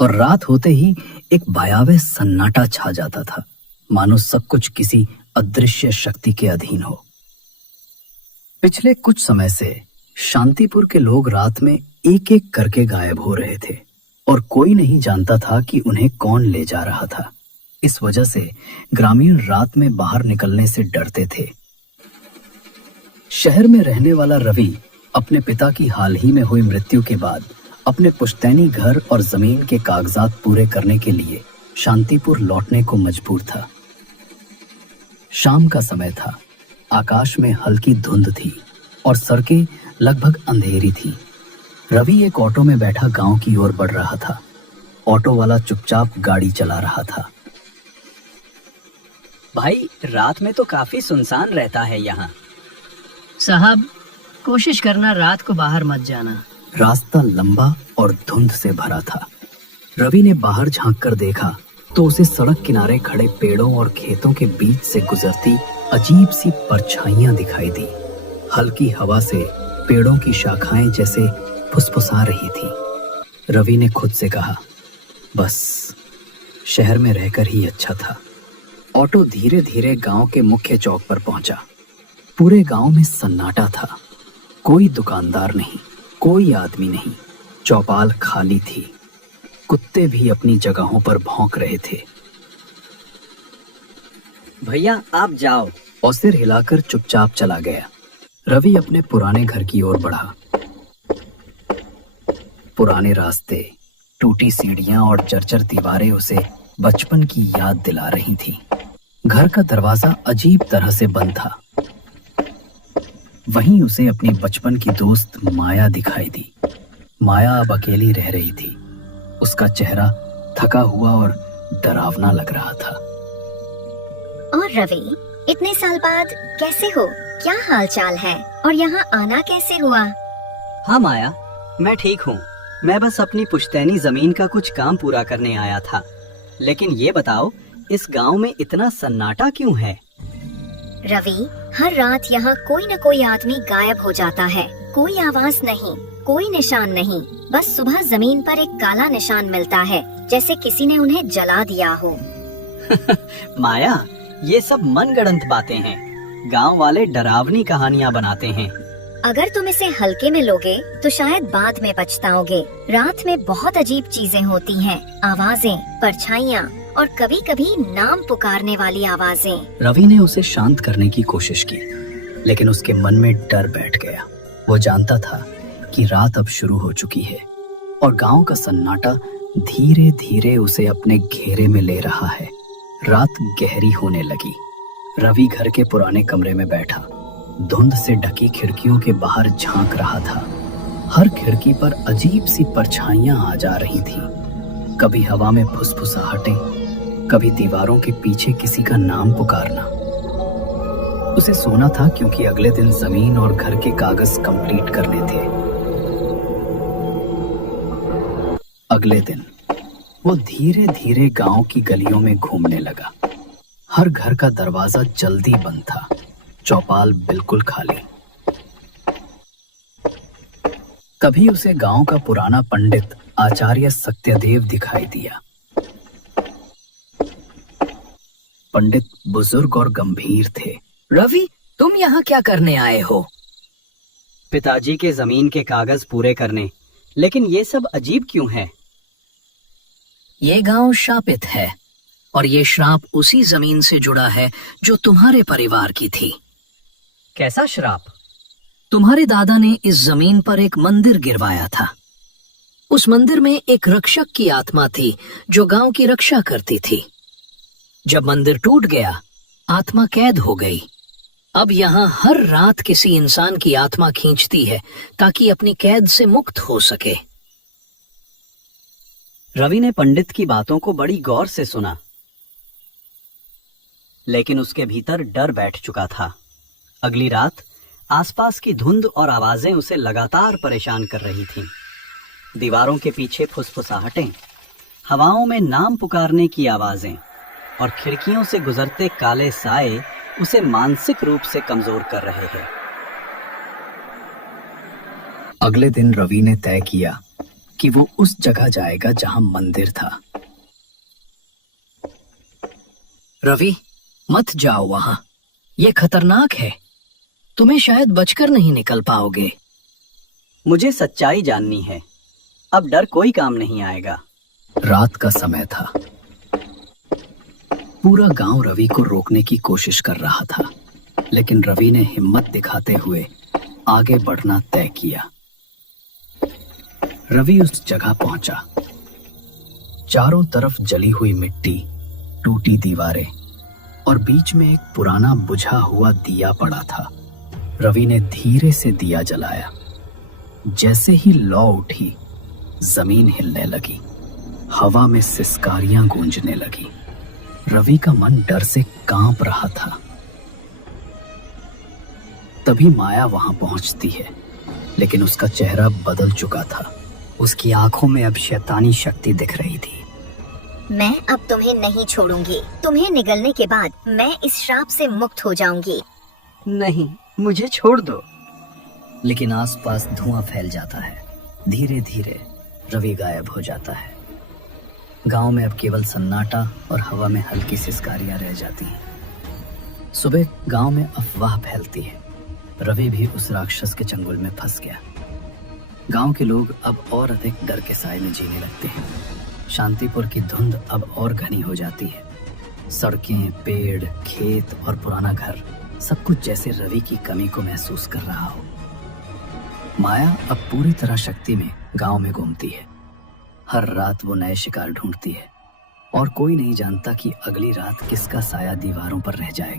और रात होते ही एक भयावह सन्नाटा छा जाता था, मानो सब कुछ किसी अदृश्य शक्ति के अधीन हो। पिछले कुछ समय से शांतिपुर के लोग रात में एक एक करके गायब हो रहे थे और कोई नहीं जानता था कि उन्हें कौन ले जा रहा था। इस वजह से ग्रामीण रात में बाहर निकलने से डरते थे। शहर में रहने वाला रवि अपने पिता की हाल ही में हुई मृत्यु के बाद अपने पुश्तैनी घर और जमीन के कागजात पूरे करने के लिए शांतिपुर लौटने को मजबूर था। शाम का समय था, आकाश में हल्की धुंध थी और सड़कें लगभग अंधेरी थी। रवि एक ऑटो में बैठा गांव की ओर बढ़ रहा था। ऑटो वाला चुपचाप गाड़ी चला रहा था। भाई, रात में तो काफी सुनसान रहता है यहाँ। साहब, कोशिश करना रात को बाहर मत जाना। रास्ता लंबा और धुंध से भरा था। रवि ने बाहर झांककर देखा तो उसे सड़क किनारे खड़े पेड़ों और खेतों के बीच से गुजरती अजीब सी परछाइयां दिखाई दी। हल्की हवा से पेड़ों की शाखाएं जैसे फुसफुसा रही थी। रवि ने खुद से कहा, बस शहर में रहकर ही अच्छा था। ऑटो धीरे धीरे गांव के मुख्य चौक पर पहुंचा। पूरे गांव में सन्नाटा था। कोई दुकानदार नहीं, कोई आदमी नहीं। चौपाल खाली थी। कुत्ते भी अपनी जगहों पर भौंक रहे थे। भैया, आप जाओ। और सिर हिलाकर चुपचाप चला गया। रवि अपने पुराने घर की ओर बढ़ा। पुराने रास्ते, टूटी सीढ़ियां और जर्जर दीवारें उसे बचपन की याद दिला रही थीं। घर का दरवाजा अजीब तरह से बंद था। वहीं उसे अपनी बचपन की दोस्त माया दिखाई दी। माया अब अकेली रह रही थी। उसका चेहरा थका हुआ और डरावना लग रहा था। और रवि, इतने साल बाद कैसे हो? क्या हाल चाल है? और यहाँ आना कैसे हुआ? हाँ माया, मैं ठीक हूँ। मैं बस अपनी पुश्तैनी जमीन का कुछ काम पूरा करने आया था। लेकिन ये बताओ, इस गांव में इतना सन्नाटा क्यों है? रवि, हर रात यहाँ कोई न कोई आदमी गायब हो जाता है। कोई आवाज नहीं, कोई निशान नहीं। बस सुबह जमीन पर एक काला निशान मिलता है, जैसे किसी ने उन्हें जला दिया हो। माया, ये सब मनगढ़ंत बातें हैं। गांव वाले डरावनी कहानियाँ बनाते हैं। अगर तुम इसे हल्के में लोगे तो शायद बाद में पछताओगे। रात में बहुत अजीब चीजें होती हैं। आवाजें, परछाइयाँ और कभी कभी नाम पुकारने वाली आवाजें। रवि ने उसे शांत करने की कोशिश की, लेकिन उसके मन में डर बैठ गया। वो जानता था कि रात अब शुरू हो चुकी है और गांव का सन्नाटा धीरे धीरे उसे अपने घेरे में ले रहा है। रात गहरी होने लगी। रवि घर के पुराने कमरे में बैठा, धुंध से ढकी खिड़कियों के बाहर झांक रहा था। हर खिड़की पर अजीब सी परछाइयां आ जा रही थीं। कभी हवा में फुसफुसाहटें, कभी दीवारों के पीछे किसी का नाम पुकारना। उसे सोना था क्योंकि अगले दिन जमीन और घर के कागज कंप्लीट करने थे। अगले दिन वो धीरे धीरे गांव की गलियों में घूमने लगा। हर घर का दरवाजा जल्दी बंद था। चौपाल बिल्कुल खाली। तभी उसे गांव का पुराना पंडित आचार्य सत्यदेव दिखाई दिया। पंडित बुजुर्ग और गंभीर थे। रवि, तुम यहाँ क्या करने आए हो? पिताजी के जमीन के कागज पूरे करने। लेकिन ये सब अजीब क्यों है? ये गांव शापित है और ये श्राप उसी जमीन से जुड़ा है जो तुम्हारे परिवार की थी। कैसा श्राप? तुम्हारे दादा ने इस जमीन पर एक मंदिर गिरवाया था। उस मंदिर में एक रक्षक की आत्मा थी जो गांव की रक्षा करती थी। जब मंदिर टूट गया, आत्मा कैद हो गई। अब यहाँ हर रात किसी इंसान की आत्मा खींचती है ताकि अपनी कैद से मुक्त हो सके। रवि ने पंडित की बातों को बड़ी गौर से सुना, लेकिन उसके भीतर डर बैठ चुका था। अगली रात आसपास की धुंध और आवाजें उसे लगातार परेशान कर रही थीं। दीवारों के पीछे फुसफुसाहटें, हवाओं में नाम पुकारने की आवाजें और खिड़कियों से गुजरते काले साए उसे मानसिक रूप से कमजोर कर रहे हैं। अगले दिन रवि ने तय किया कि वो उस जगह जाएगा जहां मंदिर था। रवि, मत जाओ वहां, ये खतरनाक है, तुम्हें शायद बचकर नहीं निकल पाओगे। मुझे सच्चाई जाननी है, अब डर कोई काम नहीं आएगा। रात का समय था। पूरा गांव रवि को रोकने की कोशिश कर रहा था, लेकिन रवि ने हिम्मत दिखाते हुए आगे बढ़ना तय किया। रवि उस जगह पहुंचा। चारों तरफ जली हुई मिट्टी, टूटी दीवारें और बीच में एक पुराना बुझा हुआ दिया पड़ा था। रवि ने धीरे से दिया जलाया। जैसे ही लौ उठी, जमीन हिलने लगी, हवा में सिसकारियां गूंजने लगी। रवि का मन डर से कांप रहा था। तभी माया वहां पहुंचती है, लेकिन उसका चेहरा बदल चुका था। उसकी आंखों में अब शैतानी शक्ति दिख रही थी। मैं अब तुम्हें नहीं छोड़ूंगी। तुम्हें निगलने के बाद मैं इस श्राप से मुक्त हो जाऊंगी। नहीं, मुझे छोड़ दो। लेकिन आसपास धुआं फैल जाता है। धीरे धीरे रवि गायब हो जाता है। गांव में अब केवल सन्नाटा और हवा में हल्की सिसकारियां रह जाती हैं। सुबह गांव में अफवाह फैलती है, रवि भी उस राक्षस के चंगुल में फंस गया। गांव के लोग अब और अधिक डर के साए में जीने लगते हैं। शांतिपुर की धुंध अब और घनी हो जाती है। सड़कें, पेड़, खेत और पुराना घर, सब कुछ जैसे रवि की कमी को महसूस कर रहा हो। माया अब पूरी तरह शक्ति में गांव में घूमती है। हर रात वो नए शिकार ढूंढती है और कोई नहीं जानता कि अगली रात किसका साया दीवारों पर रह जाएगा।